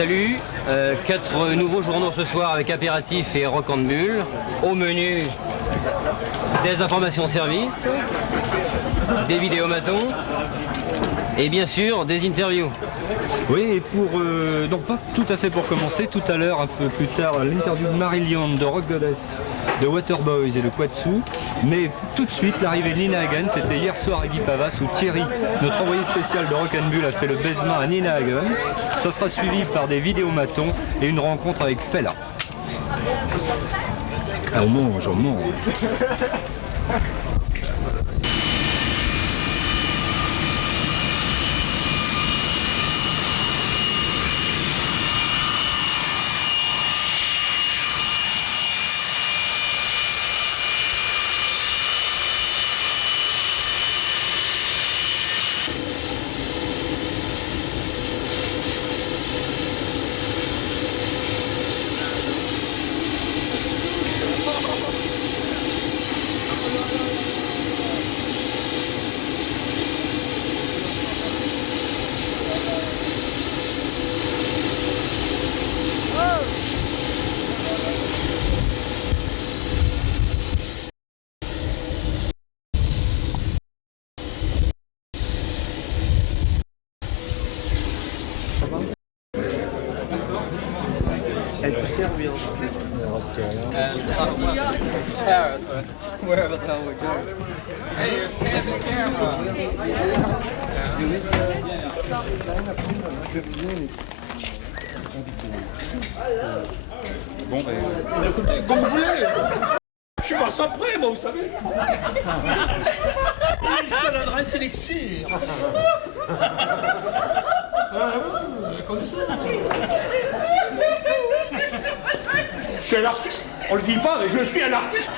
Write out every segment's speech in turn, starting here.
Salut, 4 nouveaux journaux ce soir avec apéritif et rock and bulle. Au menu, des informations services, des vidéomatons et bien sûr des interviews. Oui, et donc pas tout à fait pour commencer, tout à l'heure, un peu plus tard, l'interview de Marillion, de Rock Goddess, de Waterboys et de Quatsu. Mais tout de suite, l'arrivée de Nina Hagen, c'était hier soir à Guy Pavas où Thierry, notre envoyé spécial de Rock and Bull, a fait le baisement à Nina Hagen. Ça sera suivi par des vidéomatons et une rencontre avec Fela. Ah, on mange. Elle peut servir. Paris, wherever the hell we're going. Hey, have this camera. Bon, ben, comme vous voulez. Je suis pas sans prêt, moi, vous savez. Je l'adresse élixir. Comme ça. Je suis un artiste. On le dit pas, mais je suis un artiste.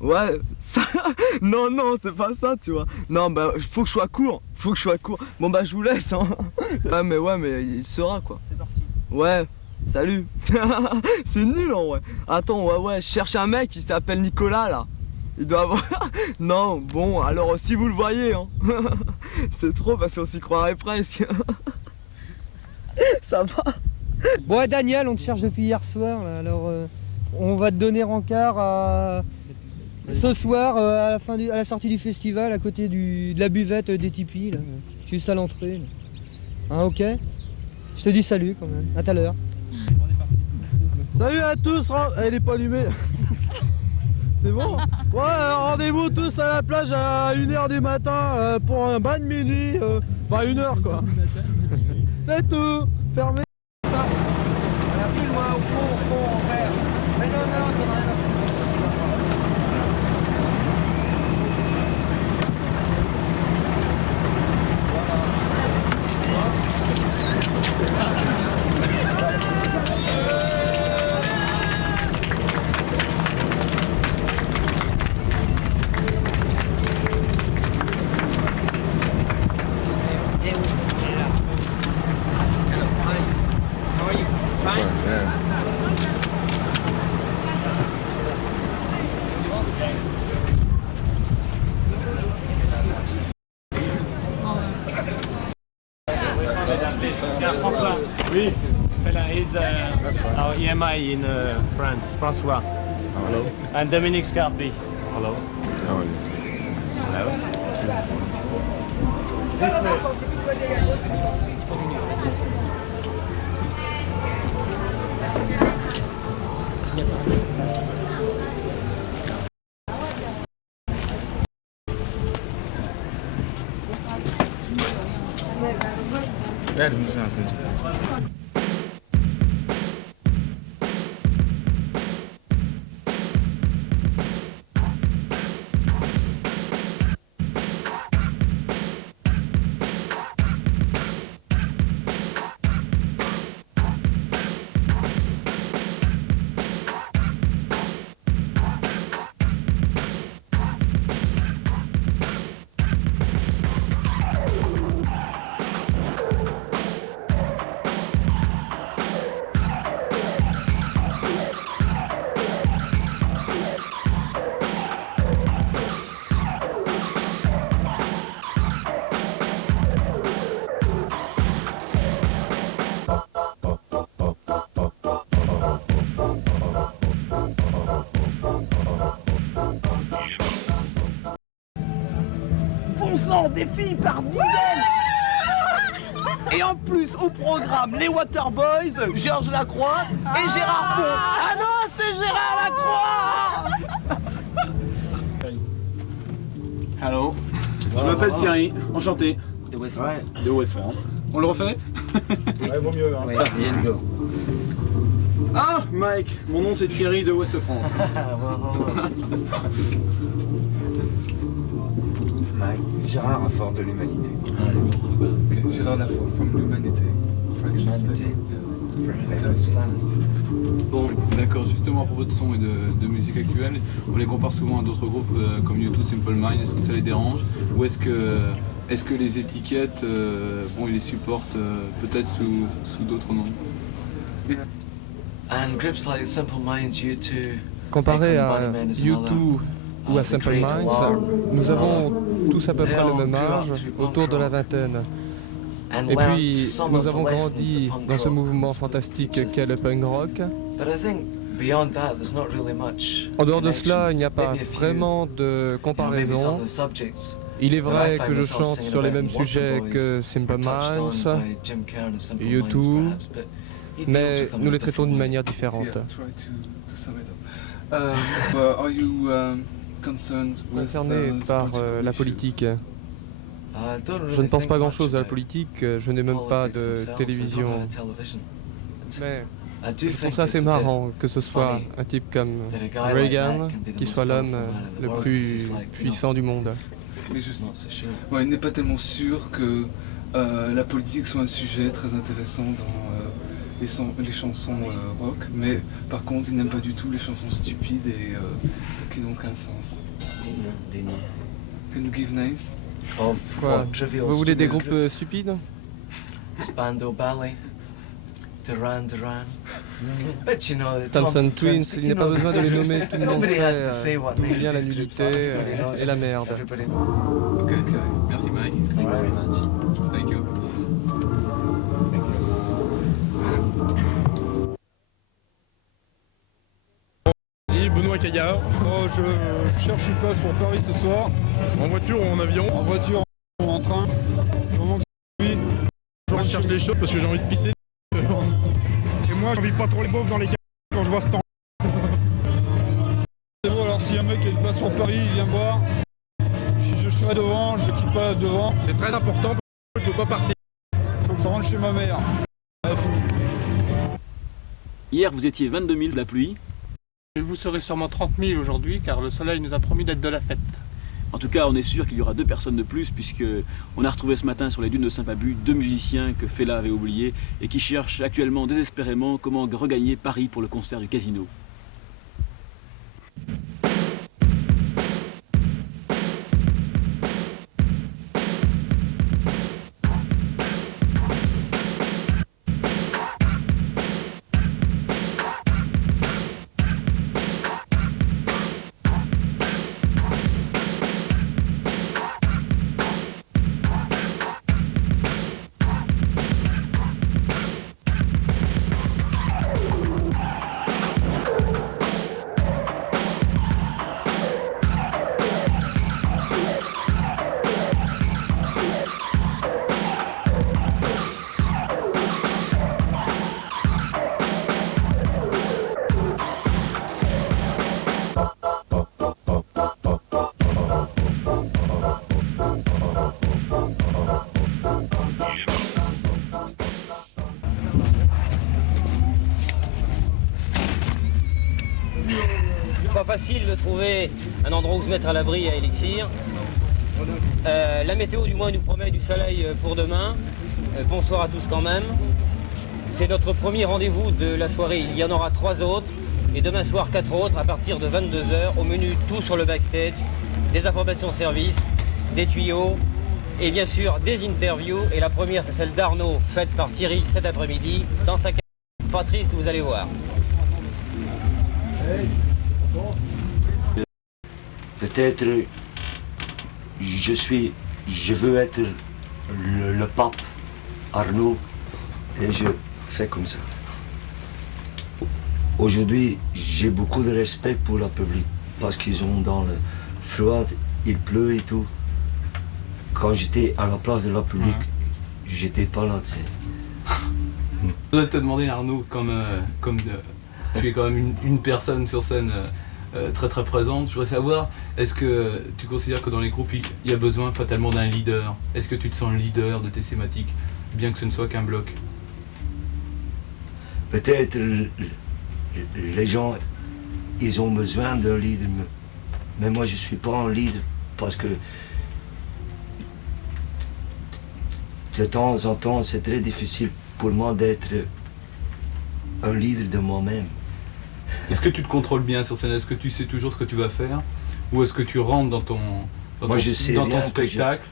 Ouais, ça... Non, c'est pas ça, tu vois. Non, bah, faut que je sois court. Bon, bah, je vous laisse, hein. Ouais, mais il sera, quoi. C'est parti. Ouais, salut. C'est nul, en vrai. Attends, ouais, je cherche un mec, il s'appelle Nicolas, là. Il doit avoir... Non, bon, alors, si vous le voyez, hein. C'est trop, parce qu'on s'y croirait presque. Ça va. Bon, Daniel, on te cherche depuis hier soir, là. Alors, on va te donner rencard à... Ce soir, à la sortie du festival, à côté de la buvette des tipis, là, juste à l'entrée. Hein, ok? Je te dis salut quand même, à tout à l'heure. Salut à tous, elle est pas allumée. C'est bon? Ouais, rendez-vous tous à la plage à 1h du matin pour un bain de minuit, enfin 1h quoi. C'est tout, fermé. François. Oui. He's our EMI in France. François. Hello. And Dominique Scarpi. Hello. How are you? Ja, dat moeten we naast doen. des filles par dizaines. Et en plus, au programme, les Waterboys, Georges Lacroix et Gérard Pont. Ah non, c'est Gérard Lacroix. Hello. Je m'appelle Thierry, enchanté. De West France. On le refait? Ouais, vaut mieux. Hein. Let's go. Ah, Mike, mon nom c'est Thierry de West France. Mike, Gérard Lafort de l'Humanité. Okay, Gérard Lafort from l'Humanité. Bon, d'accord, justement à propos de son et de musique actuelle, on les compare souvent à d'autres groupes comme U2, Simple Minds. Est-ce que ça les dérange? Ou est-ce que les étiquettes, bon, ils les supportent peut-être sous d'autres noms? And groups like Simple Minds, U2, Comparé à U2 ou à Simple Minds, nous avons tous à peu près le même âge, autour de la vingtaine. Et puis, nous avons grandi dans ce mouvement fantastique qu'est le punk rock. En dehors de cela, il n'y a pas vraiment de comparaison. Il est vrai que je chante sur les mêmes sujets que Simple Minds, U2, mais nous les traitons d'une manière différente. Concerné par la politique, je ne pense pas grand-chose à la politique, je n'ai même pas de télévision. Mais je trouve ça assez marrant que ce soit un type comme Reagan qui soit l'homme le plus puissant du monde. Mais il n'est pas tellement sûr que la politique soit un sujet très intéressant dans les chansons rock, mais par contre il n'aime pas du tout les chansons stupides et qui n'ont aucun sens. Can you give names? Quoi? Vous voulez des groupes stupides? Spandau Ballet, Duran Duran. Thompson Twins, il n'est pas besoin de les nommer, tout le monde sait d'où vient la nudité et la merde. Ok, merci Mike. Thank you. Benoît Caillard. Je cherche une place pour Paris ce soir. En voiture ou en avion? En voiture ou en train. Je cherche les choses parce que j'ai envie de pisser. Et moi, j'invite pas trop les beaufs dans les carrières quand je vois ce temps. C'est bon, alors si un mec a une place pour Paris, il vient me voir. Je serai devant, je ne quitte pas devant. C'est très important, je ne peux pas partir. Il faut que je rentre chez ma mère. Hier, vous étiez 22 000 de la pluie. Et vous serez sûrement 30 000 aujourd'hui, car le soleil nous a promis d'être de la fête. En tout cas, on est sûr qu'il y aura 2 personnes de plus, puisqu'on a retrouvé ce matin sur les dunes de Saint-Pabu 2 musiciens que Fela avait oubliés et qui cherchent actuellement désespérément comment regagner Paris pour le concert du Casino. Pas facile de trouver un endroit où se mettre à l'abri à Elixir. La météo du moins nous promet du soleil pour demain. Bonsoir à tous quand même. C'est notre premier rendez-vous de la soirée, il y en aura 3 autres. Et demain soir 4 autres à partir de 22 h. Au menu tout sur le backstage, des informations service, des tuyaux et bien sûr des interviews. Et la première c'est celle d'Arnaud, faite par Thierry cet après-midi dans sa cabine. Pas triste, vous allez voir. Peut-être je veux être le pape Arnaud et je fais comme ça. Aujourd'hui, j'ai beaucoup de respect pour le public parce qu'ils sont dans le froid, il pleut et tout. quand j'étais à la place de la public, j'étais pas là, tu sais. Je voudrais te demander, Arnaud, comme tu es quand même une personne sur scène très très présente, je voudrais savoir, est-ce que tu considères que dans les groupes, il y a besoin fatalement d'un leader? Est-ce que tu te sens leader de tes thématiques, bien que ce ne soit qu'un bloc? Peut-être les gens, ils ont besoin d'un leader, mais moi je suis pas un leader parce que de temps en temps c'est très difficile pour moi d'être un leader de moi-même. Est-ce que tu te contrôles bien sur scène? Est-ce que tu sais toujours ce que tu vas faire? Ou est-ce que tu rentres dans ton spectacle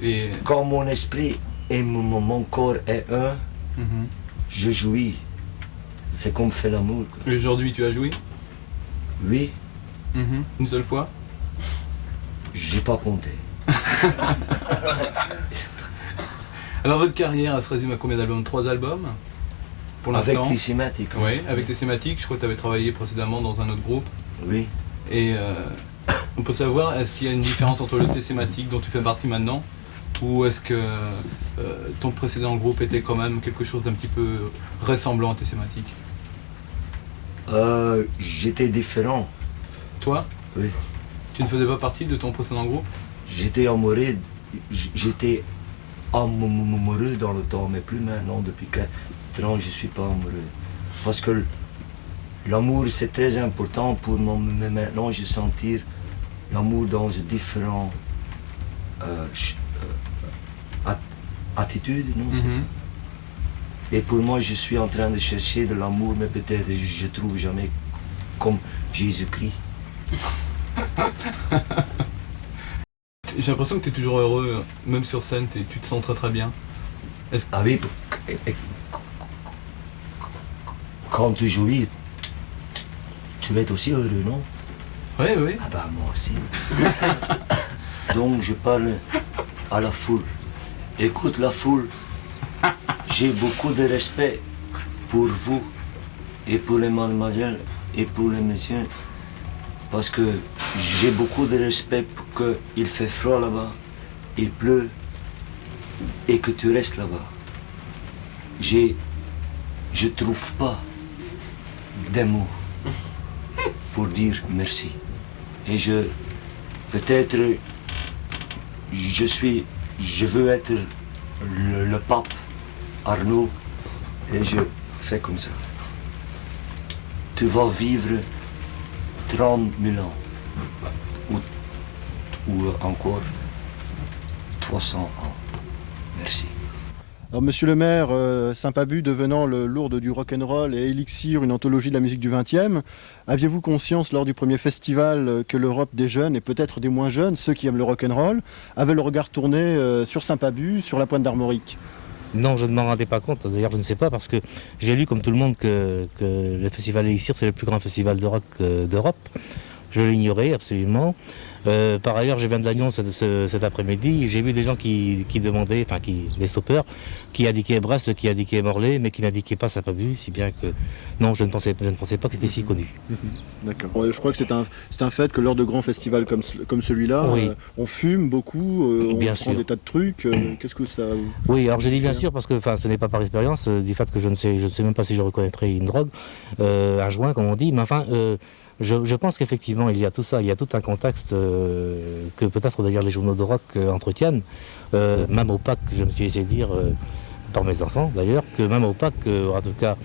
et... Quand mon esprit et mon corps est un, je jouis. C'est comme faire l'amour. Aujourd'hui, tu as joui? Oui. Une seule fois? J'ai pas compté. Alors votre carrière, elle se résume à combien d'albums? 3 albums pour l'instant? Avec les thématiques. Oui, avec les thématiques. Je crois que tu avais travaillé précédemment dans un autre groupe. Oui. Et on peut savoir, est-ce qu'il y a une différence entre le thématique dont tu fais partie maintenant, ou est-ce que ton précédent groupe était quand même quelque chose d'un petit peu ressemblant à thématique? J'étais différent. Toi? Oui. Tu ne faisais pas partie de ton précédent groupe? J'étais amoureux dans le temps, mais plus maintenant. Depuis 4 ans, je ne suis pas amoureux. Parce que l'amour, c'est très important pour moi, mais maintenant, je sentir l'amour dans une différente attitude, non? Et pour moi, je suis en train de chercher de l'amour, mais peut-être je ne trouve jamais comme Jésus-Christ. J'ai l'impression que tu es toujours heureux, même sur scène, tu te sens très très bien. Ah oui, quand tu jouis, tu vas être aussi heureux, non? Oui, oui. Ah bah moi aussi. Donc je parle à la foule. Écoute la foule, j'ai beaucoup de respect pour vous et pour les mademoiselles et pour les messieurs. Parce que j'ai beaucoup de respect pour qu'il fait froid là-bas, il pleut et que tu restes là-bas. Je trouve pas des mots pour dire merci. Et peut-être, je veux être le pape Arnaud et je fais comme ça. Tu vas vivre 30 000 ans ou encore 300 ans. Merci. Alors, monsieur le maire, Saint-Pabu devenant le Lourdes du rock'n'roll et Elixir, une anthologie de la musique du XXe, aviez-vous conscience lors du premier festival que l'Europe des jeunes et peut-être des moins jeunes, ceux qui aiment le rock'n'roll, avaient le regard tourné sur Saint-Pabu, sur la pointe d'Armorique? Non, je ne m'en rendais pas compte. D'ailleurs, je ne sais pas parce que j'ai lu comme tout le monde que le festival Elixir, c'est le plus grand festival de rock d'Europe. Je l'ignorais absolument. Par ailleurs, je viens de Lannion cet après-midi. J'ai vu des gens qui demandaient, enfin des stoppeurs, qui indiquaient Brest, qui indiquaient Morlaix, mais qui n'indiquaient pas Saint-Pabu, si bien que non, je ne pensais pas que c'était si connu. D'accord. Ouais, je crois que c'est un fait que lors de grands festivals comme celui-là, oui. On fume beaucoup, on bien prend sûr. des tas de trucs. Qu'est-ce que ça... Oui, alors je dis bien sûr parce que ce n'est pas par expérience, du fait que je ne sais même pas si je reconnaîtrais une drogue, un joint comme on dit, mais enfin... Je pense qu'effectivement, il y a tout ça, il y a tout un contexte que peut-être d'ailleurs les journaux de rock entretiennent, même au Pâques, je me suis laissé dire, par mes enfants d'ailleurs, que même au Pâques, en tout cas,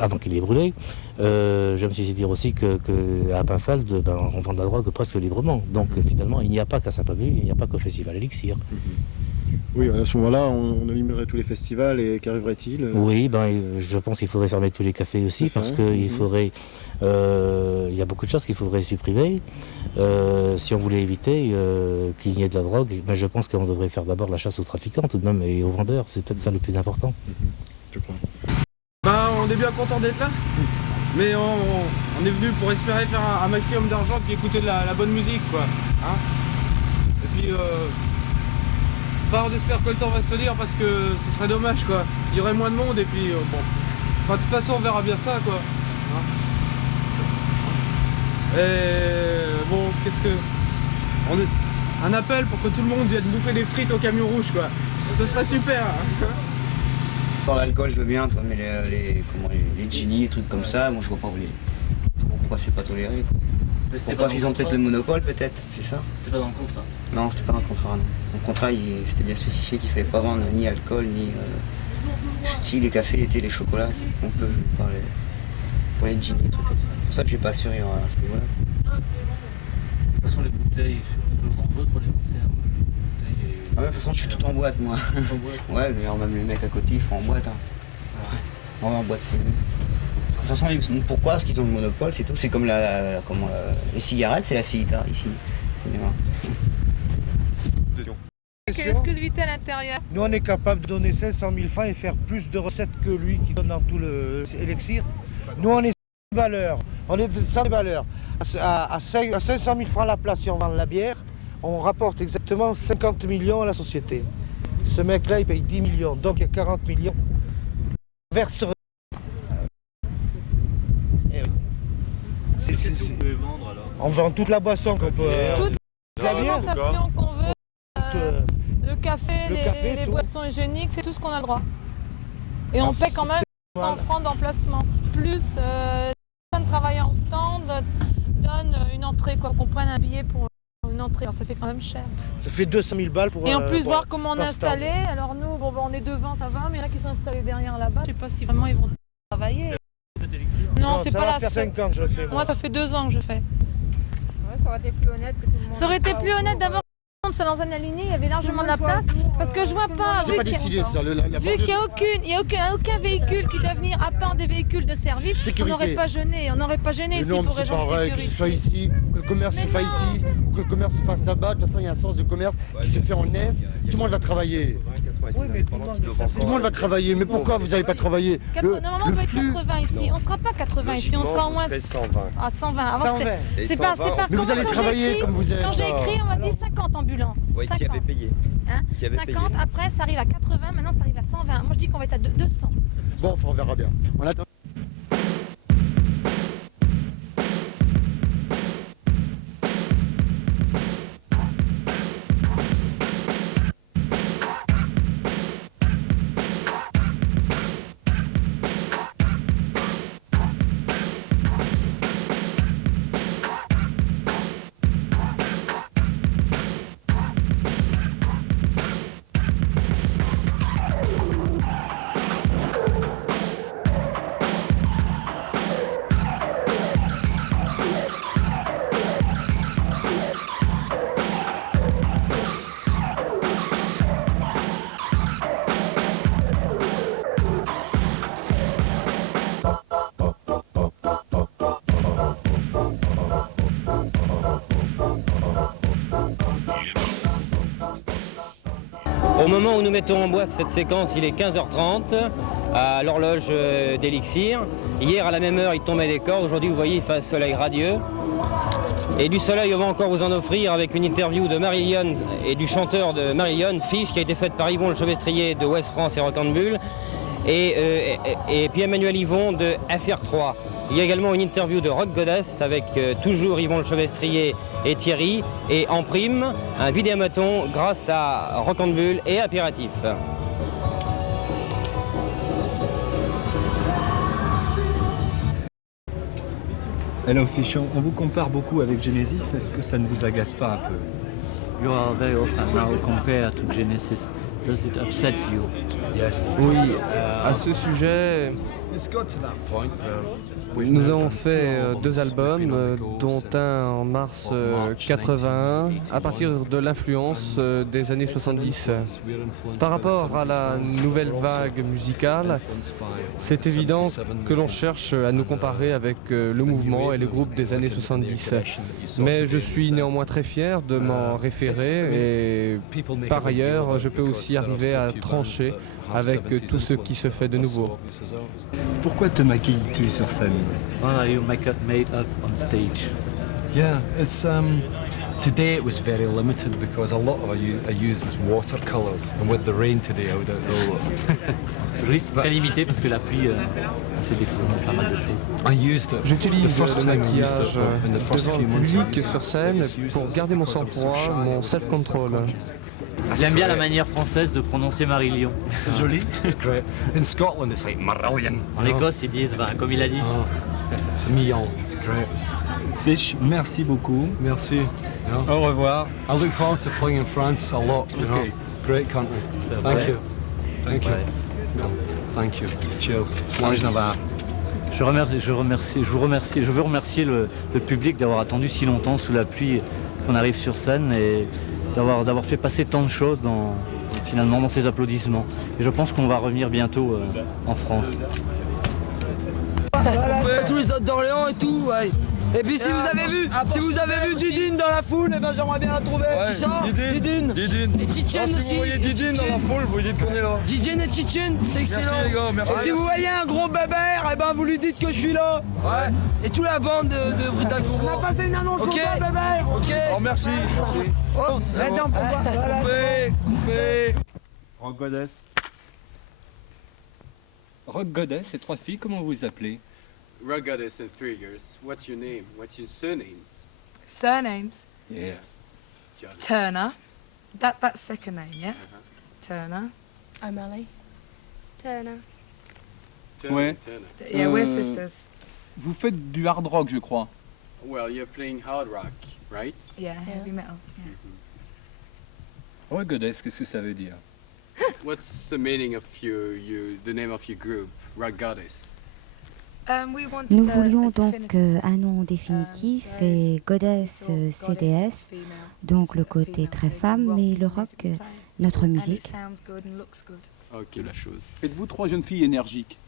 avant qu'il ait brûlé, je me suis laissé dire aussi qu'à Pinfeld, on vend de la drogue presque librement. Donc finalement, il n'y a pas qu'à Saint-Pabu, il n'y a pas qu'au festival Elixir. Oui, à ce moment-là, on éliminer tous les festivals et qu'arriverait-il? Oui, je pense qu'il faudrait fermer tous les cafés aussi parce qu'il faudrait... il y a beaucoup de choses qu'il faudrait supprimer si on voulait éviter qu'il y ait de la drogue. Mais je pense qu'on devrait faire d'abord la chasse aux trafiquants tout de même et aux vendeurs. C'est peut-être ça le plus important. Je crois. On est bien content d'être là, mais on est venu pour espérer faire un maximum d'argent puis écouter de la bonne musique, quoi. Hein, et puis... Enfin, on espère que le temps va se tenir parce que ce serait dommage, quoi. Il y aurait moins de monde et puis bon. Enfin, de toute façon, on verra bien ça, quoi. Hein. Et bon, qu'est-ce que... un appel pour que tout le monde vienne bouffer des frites au camion rouge, quoi. Ce serait super. Pour l'alcool, je veux bien, toi, mais les Gini, les trucs comme ça, moi je vois pas pourquoi c'est pas toléré. Pourquoi ils ont peut-être le monopole, peut-être, c'est ça? C'était pas dans le contrat? Non, c'était pas dans le contrat, non. Dans le contrat, c'était bien spécifié qu'il fallait pas vendre ni alcool, ni... si les cafés, les thés, les chocolats, on peut parler pour les Gini, des trucs comme ça. C'est pour ça que j'ai pas assuré à ce niveau-là. De toute façon, les bouteilles, c'est toujours dangereux pour les bouteilles. Ah ouais, de toute façon, je suis tout en boîte, moi. Ouais, d'ailleurs, même les mecs à côté, ils font en boîte. Hein. Ouais, en boîte, c'est mieux. De toute façon, pourquoi? Parce qu'ils ont le monopole, c'est tout. C'est comme les cigarettes, c'est la cigare ici. C'est bien. Quelle exclusivité à l'intérieur? Nous, on est capable de donner 500 000 francs et faire plus de recettes que lui qui donne dans tout l'élixir. Nous, on est 100 balleurs. On est 100 balleurs. À 500 000 francs la place, si on vend la bière, on rapporte exactement 50 millions à la société. Ce mec-là, il paye 10 millions, donc il y a 40 millions. Verserait. On vend toute la boisson qu'on peut. Toute l'alimentation qu'on veut, le café, les boissons hygiéniques, c'est tout ce qu'on a le droit. Et on paie quand même 100 francs d'emplacement. Plus les personnes travaillant au stand donnent une entrée, quoi, qu'on prenne un billet pour une entrée. Alors ça fait quand même cher. Ça fait 200 000 balles pour. Et en plus, voir comment on est installé. Alors nous, bon, on est devant, ça va, mais là qui sont installés derrière là-bas, je sais pas si vraiment ils vont travailler. Non, c'est pas la. Ça fait 5 ans que je le fais. Moi, ça fait 2 ans que je fais. Ouais, ça aurait été plus honnête que tout le monde. Ça aurait été plus honnête d'abord. Sur dans un aligné, il y avait largement de la place parce que je vois pas, vu qu'il n'y a aucun véhicule qui doit venir à part des véhicules de service, on n'aurait pas gêné ici pour les gens de sécurité. Que ce soit ici, que le commerce se fasse ici, ou que le commerce se fasse là-bas. De toute façon, il y a un sens de commerce qui se fait en Est. Tout le monde va travailler. Oui, mais tout le monde va travailler. Mais pourquoi vous n'allez pas travailler? Normalement, on peut être 80 ici. On ne sera pas 80 ici, on sera au moins 120. Avant, c'est pas mais vous allez travailler comme vous êtes. Quand j'ai écrit, on m'a dit 50 ambulants. Oui, qui avait payé. Hein, 50, après ça arrive à 80, maintenant ça arrive à 120. Moi je dis qu'on va être à 200. Bon, on verra bien. On attend. Au moment où nous mettons en boisse cette séquence, il est 15h30 à l'horloge d'Élixir. Hier à la même heure il tombait des cordes, aujourd'hui vous voyez il fait un soleil radieux. Et du soleil on va encore vous en offrir avec une interview de Marillion et du chanteur de Marillion, Fiche, qui a été faite par Yvon le Chevestrier de Ouest France et Rock and Bull, et puis Emmanuel Yvon de FR3. Il y a également une interview de Rock Goddess avec toujours Yvon le Chevestrier et Thierry, et en prime, un vidéomaton grâce à Rock and Bull et Impératif. Alors Fish, on vous compare beaucoup avec Genesis, est-ce que ça ne vous agace pas un peu? You are very often now compared to Genesis. Does it upset you? Yes. Oui, à ce sujet, nous avons fait 2 albums, dont un en mars 81, à partir de l'influence des années 70. Par rapport à la nouvelle vague musicale, c'est évident que l'on cherche à nous comparer avec le mouvement et les groupes des années 70. Mais je suis néanmoins très fier de m'en référer et par ailleurs, je peux aussi arriver à trancher avec tout ce qui se fait de nouveau. Pourquoi te maquilles-tu sur scène? Why are you made up on stage? Yeah, it's today it was very limited because a lot of I use is watercolors, and with the rain today I don't know. risque très limité parce que la pluie a fait découvrir pas mal de choses. J'utilise le maquillage devant le public sur scène pour garder mon sang-froid, mon self-control. J'aime bien la manière française de prononcer Marillion. C'est joli. In Scotland, it's like Marillion. En Écosse, ils disent, comme il a dit. C'est Millon. It's great. Fish, merci beaucoup. Merci. Au revoir. I look forward to playing in France a lot. You know? Great country. Thank you. Thank you. Thank you. Cheers. Slàinte Navar. Je veux remercier le public d'avoir attendu si longtemps sous la pluie qu'on arrive sur scène et d'avoir fait passer tant de choses finalement dans ces applaudissements. Et je pense qu'on va revenir bientôt en France. Tous les autres d'Orléans et tout, ouais. Et puis si vous avez vu Didine dans la foule, eh ben j'aimerais bien la trouver. Qui ça? Didine. Et Tchétchène aussi. Si vous voyez Didine dans la foule, vous dites qu'on est là. Didine et Tchétchène, c'est excellent. Merci les gars, merci. Et si vous voyez un gros bébert, eh ben vous lui dites que je suis là. Ouais. Et toute la bande de Brutal Combo. On a passé une annonce pour toi, bébert. Ok. Oh merci, merci. Oh, maintenant pour toi. Voilà. Coupé. Rock Goddess. Rock Goddess, ces trois filles, comment vous vous appelez? Rock Goddess and three girls. What's your name? What's your surname? Surnames? Yes. Turner. That's second name, yeah? Turner. O'Malley. Turner. Ouais. Yeah, we're sisters. Vous faites du hard rock, je crois. Well, you're playing hard rock, right? Yeah, heavy metal. Yeah. Rock Goddess, qu'est-ce que ça veut dire? What's the meaning of the name of your group, Rock Goddess? Nous voulions donc un nom définitif et Goddess CDS, donc le côté très femme, mais le rock, notre musique. Ok, la chose. Êtes-vous trois jeunes filles énergiques?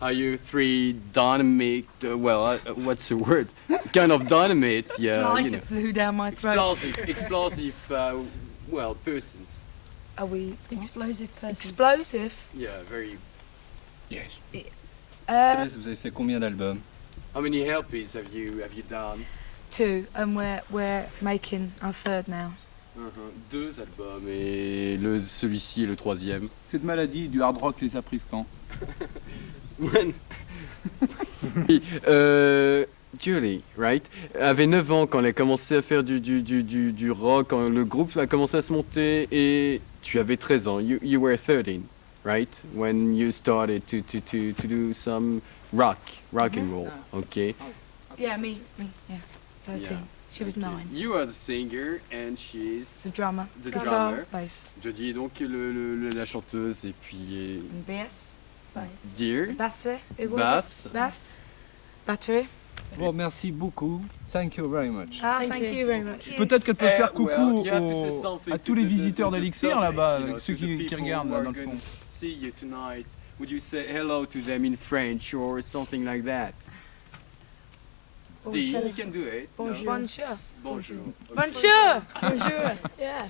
Are you three dynamic, what's the word? Kind of dynamite, yeah, Fly you just know. flew down my throat. Explosive, persons. Are we explosive persons? Explosive? Yeah, very... Yes. Uh, Vous avez fait combien d'albums? How many LPs have you done? 2, and we're making our third now. 2 albums et celui-ci est le 3e. Cette maladie du hard rock les a prises quand? Julie, right, avait 9 ans quand elle a commencé à faire du rock, quand le groupe a commencé à se monter, et tu avais 13 ans. You were 13, right, when you started to do some rock and roll, okay? Yeah, me, yeah, 13. Yeah. She was 9. You are the singer and she's the drummer. The Guitar, drummer. bass. Jodie est donc la chanteuse et puis Bass. Dear. Bass. Bass. Battery. Bon, merci beaucoup. Thank you very much. Thank you very much. Peut-être qu'elle peut faire coucou à tous les visiteurs d'Elixir là-bas, ceux qui regardent là, dans le fond. See you tonight. Would you say hello to them in French or something like that? You can do it. Bonjour. Bonjour. Bonjour. Bonjour. Bonjour. Yeah.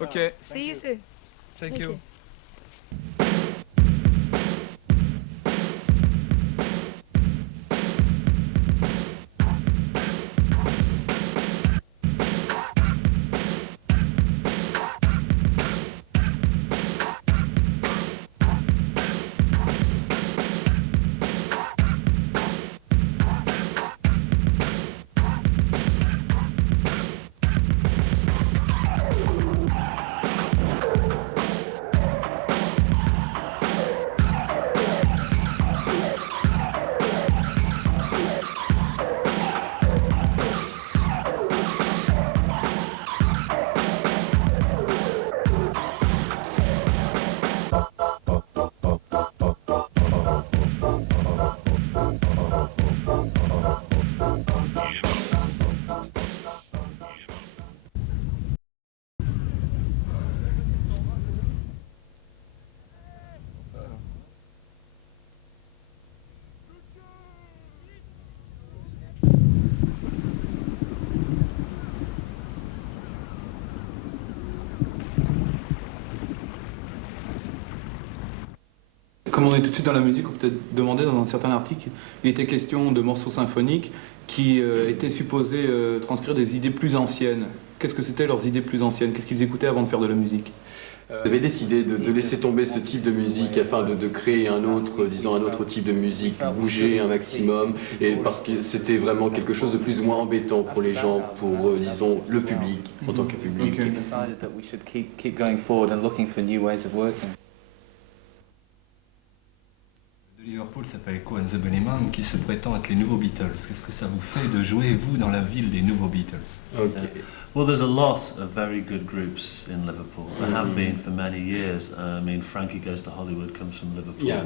Okay. See you soon. Thank you. Comme on est tout de suite dans la musique, on peut peut-être demander dans un certain article, il était question de morceaux symphoniques qui étaient supposés transcrire des idées plus anciennes. Qu'est-ce que c'était leurs idées plus anciennes? Qu'est-ce qu'ils écoutaient avant de faire de la musique? Vous avez décidé de laisser tomber ce type de musique afin de créer un autre, disons un autre type de musique, bouger un maximum, et parce que c'était vraiment quelque chose de plus ou moins embêtant pour les gens, pour disons le public en tant que public. We decided that we should keep going forward and looking for new ways of working. De Liverpool s'appelle Echo and the Bunnymen, qui se prétend être les nouveaux Beatles. Qu'est-ce que ça vous fait de jouer, vous, dans la ville des nouveaux Beatles? Well, there's a lot of very good groups in Liverpool. There have been for many years. I mean, Frankie Goes to Hollywood comes from Liverpool. Yeah.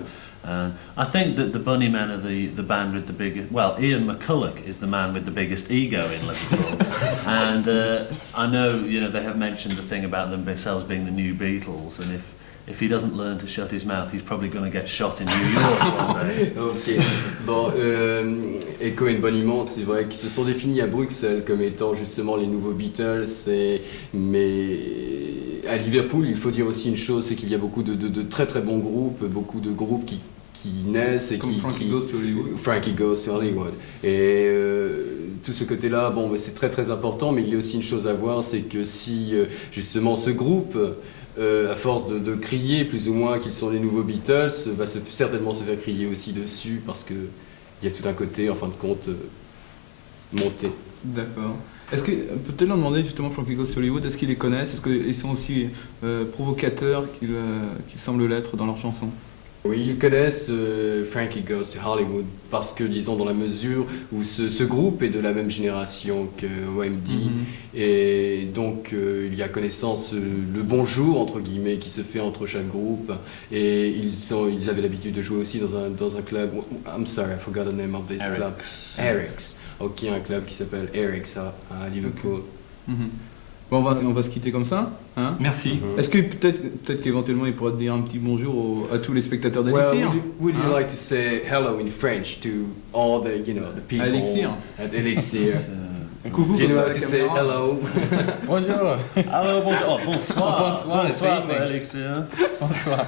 I think that the Bunnymen are the band with the biggest... Well, Ian McCulloch is the man with the biggest ego in Liverpool. And I know, you know, they have mentioned the thing about themselves being the new Beatles, and if he doesn't learn to shut his mouth, he's probably going to get shot in New York one day. Ok. Bon, Echo and Bunnymen, c'est vrai qu'ils se sont définis à Bruxelles comme étant justement les nouveaux Beatles, mais à Liverpool, il faut dire aussi une chose, c'est qu'il y a beaucoup de très très bons groupes, beaucoup de groupes qui naissent et comme Frankie Goes to Hollywood. Frankie Goes to Hollywood. Et tout ce côté-là, bon, c'est très très important, mais il y a aussi une chose à voir, c'est que si justement ce groupe, à force de crier plus ou moins qu'ils sont les nouveaux Beatles, va certainement se faire crier aussi dessus, parce qu'il y a tout un côté, en fin de compte, monté. D'accord. Est-ce que peut-être leur demander justement Frankie Goes to Hollywood, est-ce qu'ils les connaissent? Est-ce qu'ils sont aussi provocateurs qu'ils semblent l'être dans leurs chansons? Oui, ils connaissent Frankie Goes to Hollywood parce que, disons, dans la mesure où ce groupe est de la même génération que OMD, et donc il y a connaissance, le bonjour, entre guillemets, qui se fait entre chaque groupe, et ils avaient l'habitude de jouer aussi dans un club, I'm sorry, I forgot the name of this club. Eric's. Ok, un club qui s'appelle Eric's à Liverpool. Okay. Bon, on va se quitter comme ça. Hein? Merci. Est-ce que peut-être qu'éventuellement il pourra te dire un petit bonjour à tous les spectateurs d'Elixir? Would you like to say hello in French to all the people à Elixir? At Elixir? Coucou, you know how to say hello? Bonjour. Hello, bonjour. Oh, bonsoir. Bonsoir, Elixir. Bonsoir.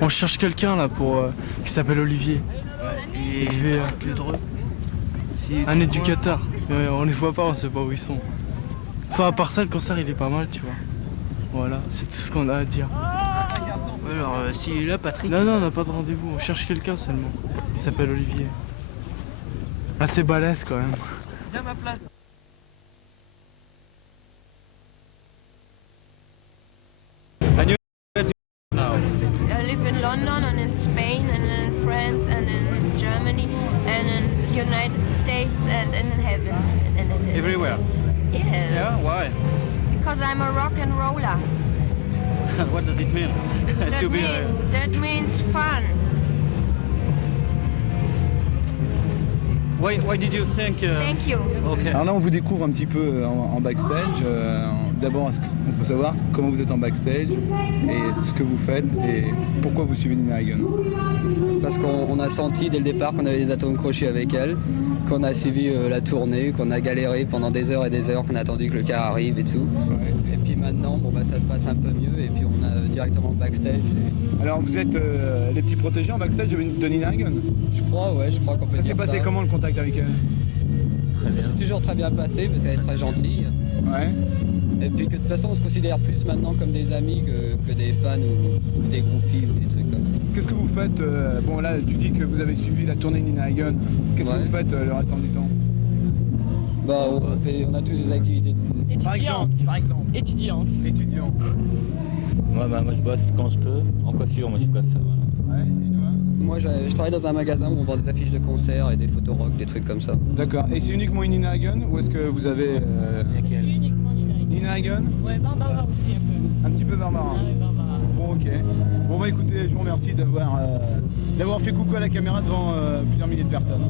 On cherche quelqu'un là qui s'appelle Olivier. Il devait un éducateur. Mais on les voit pas, on sait pas où ils sont. Enfin, à part ça, le concert il est pas mal, tu vois. Voilà, c'est tout ce qu'on a à dire. Alors, s'il est là, Patrick. Non, on n'a pas de rendez-vous, on cherche quelqu'un seulement. Il s'appelle Olivier. Assez balèze quand même. Viens à ma place. I live in London and in Spain and in France and in Germany and in United States and in heaven. Everywhere? Yes. Yeah, why? Because I'm a rock and roller. What does it mean? That means fun. Why did you think? Thank you. Okay. Alors là, on vous découvre un petit peu en backstage. D'abord, on peut savoir comment vous êtes en backstage et ce que vous faites et pourquoi vous suivez Nina Hagen. Parce qu'on a senti dès le départ qu'on avait des atomes crochus avec elle, qu'on a suivi la tournée, qu'on a galéré pendant des heures et des heures, qu'on a attendu que le car arrive et tout. Ouais. Et puis maintenant, ça se passe un peu mieux et puis on a directement le backstage. Alors vous êtes les petits protégés en backstage de Nina Hagen? Je crois qu'on peut dire ça. Ça s'est passé comment le contact avec elle? Ça s'est toujours très bien passé, mais elle est très gentille. Ouais. Et puis que de toute façon on se considère plus maintenant comme des amis que des fans ou des groupies ou des trucs comme ça. Qu'est-ce que vous faites bon là tu dis que vous avez suivi la tournée Nina Hagen. Qu'est-ce que vous faites le restant du temps? On a tous des activités. Par exemple. Étudiante. Moi je bosse quand je peux, en coiffure, moi je suis coiffeur. Voilà. Ouais, et toi? Moi je travaille dans un magasin où on vend des affiches de concerts et des photos rock, des trucs comme ça. D'accord. Et c'est uniquement une Nina Hagen ou est-ce que vous avez... Uniquement Nina Hagen? Ouais, Barbara aussi un peu. Un petit peu Barbara. Ouais, Barbara. Bon ok. Bon bah écoutez, je vous remercie d'avoir fait coucou à la caméra devant plusieurs milliers de personnes.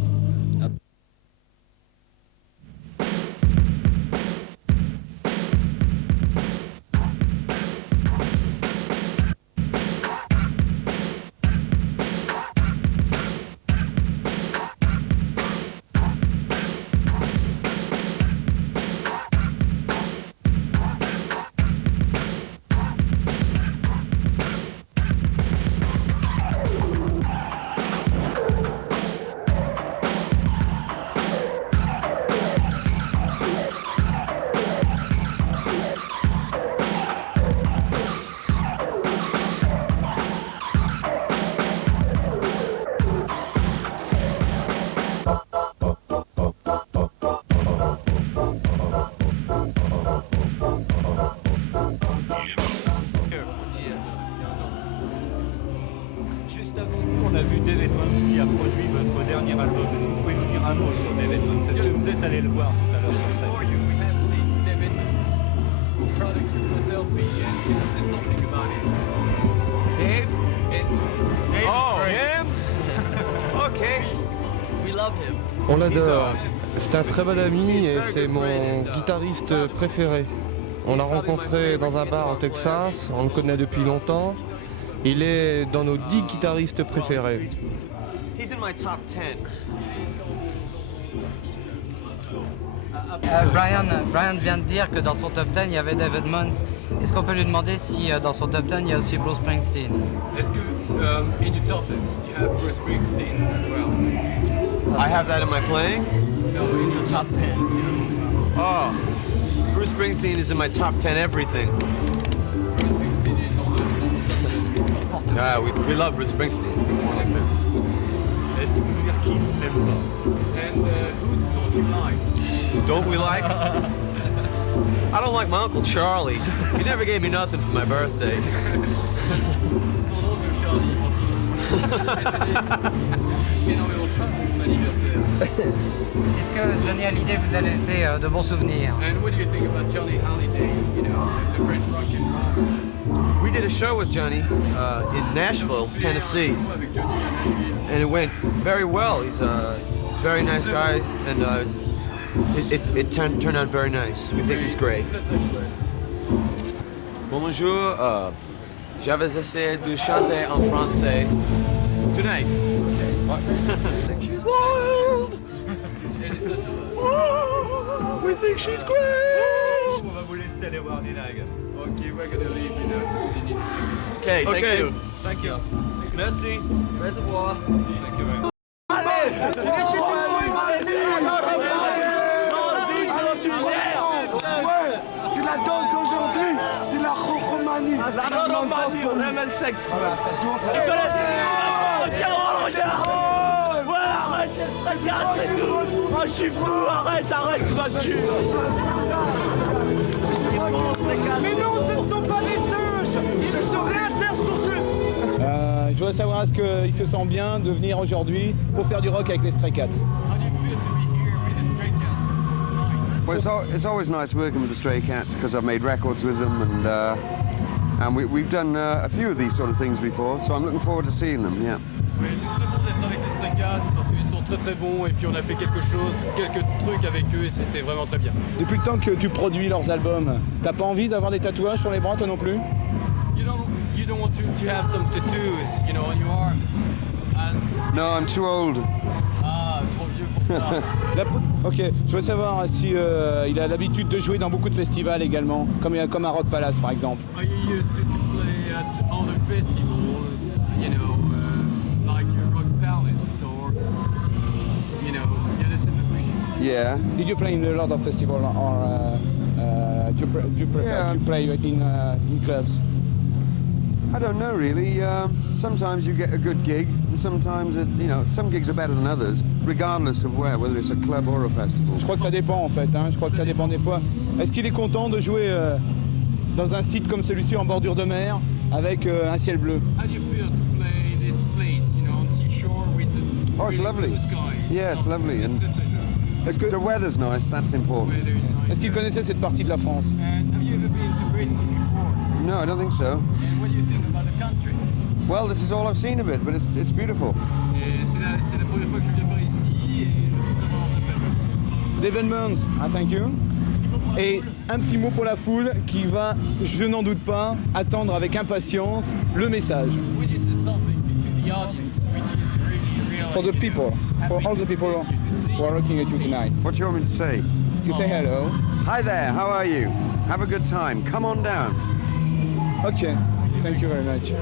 un mot sur Dave Edmunds. Est-ce que vous êtes allé le voir tout à l'heure sur scène? Dave? Oh, him? Okay. We love him. On l'adore. C'est un très bon ami et c'est mon guitariste préféré. On l'a rencontré dans un bar au Texas, on le connaît depuis longtemps. Il est dans nos 10 guitaristes préférés. He's in my top 10. Brian vient de dire que dans son top 10 il y avait Dave Edmunds. Est-ce qu'on peut lui demander si dans son top 10 il y a aussi Bruce Springsteen? Est-ce que in your top 10 you have Bruce Springsteen as well? I have that in my playing? No, in your top 10. Oh, Bruce Springsteen is in my top 10 everything. Ah, we love Bruce Springsteen. Est-ce que vous pouvez dire qui vous n'aime pas? And who don't you like? Don't we like? I don't like my Uncle Charlie. He never gave me nothing for my birthday. Son oncle Charlie, je pense qu'il énormément de choses pour mon anniversaire. Est-ce que Johnny Hallyday vous a laissé de bons souvenirs? And what do you think about Johnny Hallyday, you know, the French rock and roll? We did a show with Johnny in Nashville, Tennessee, and it went very well. He's a very nice guy, and it turned out very nice. We think he's great. Bonjour, j'avais essayé de chanter en français tonight. She's wild. We think she's great. On va vous laisser aller voir Dinag. Okay, we're gonna leave you now to see you. Okay, thank you. Thank you. Merci. Reservoir. Thank you very much. C'est la danse d'aujourd'hui, c'est la romanie. La romanie, vraiment le sexe. Voilà, ça tourne, ça Ouais, arrête, regarde, c'est tout. Oh, je suis fou, arrête, tu vas te tuer. Mais non, ce ne sont pas des singes. Ils se réinsèrent sur ce... Je voudrais savoir est-ce qu'il se sent bien de venir aujourd'hui pour faire du rock avec les Stray Cats. Well, it's always nice working with the Stray Cats because I've made records with them and we've done a few of these sort of things before, so I'm looking forward to seeing them, yeah. Oui, c'est très bon d'être avec les Stray Cats parce qu'ils sont très très bons et puis on a fait quelques trucs avec eux et c'était vraiment très bien. Depuis le temps que tu produis leurs albums, t'as pas envie d'avoir des tatouages sur les bras toi non plus? You don't want to have some tattoos, you know, on your arms. No, I'm too old. Ah, trop vieux pour ça. Ok, je veux savoir si il a l'habitude de jouer dans beaucoup de festivals également, comme à Rock Palace par exemple. I used to play at other festivals, you know, like Rock Palace or, you know, that's in the question. Yeah. Did you play in a lot of festivals or do you prefer to play in clubs? I don't know really. Sometimes you get a good gig, and sometimes some gigs are better than others, regardless of whether it's a club or a festival. Je crois que ça dépend en fait, hein. Je crois que ça dépend des fois. Est-ce qu'il est content de jouer dans un site comme celui-ci en bordure de mer avec un ciel bleu? How do you feel to play this place, you know, on seashore with the Oh, it's lovely. sky? Yeah, it's lovely, and the weather's nice. That's important. Est-ce qu'il connaissait cette partie de la France? And have you ever been to Britain before? No, I don't think so. And what do you think about the country? Well, this is all I've seen of it, but it's beautiful. Et c'est la première fois que je viens par ici et je trouve ça vraiment très très joli. Dave Edmunds, I thank you. Et un petit mot pour la foule qui va, je n'en doute pas, attendre avec impatience le message. Would you say something to the audience which is really For the people, for all the people who are looking at you tonight. What do you want me to say? You say hello. Hi there, how are you? Have a good time. Come on down. Okay, thank you very much.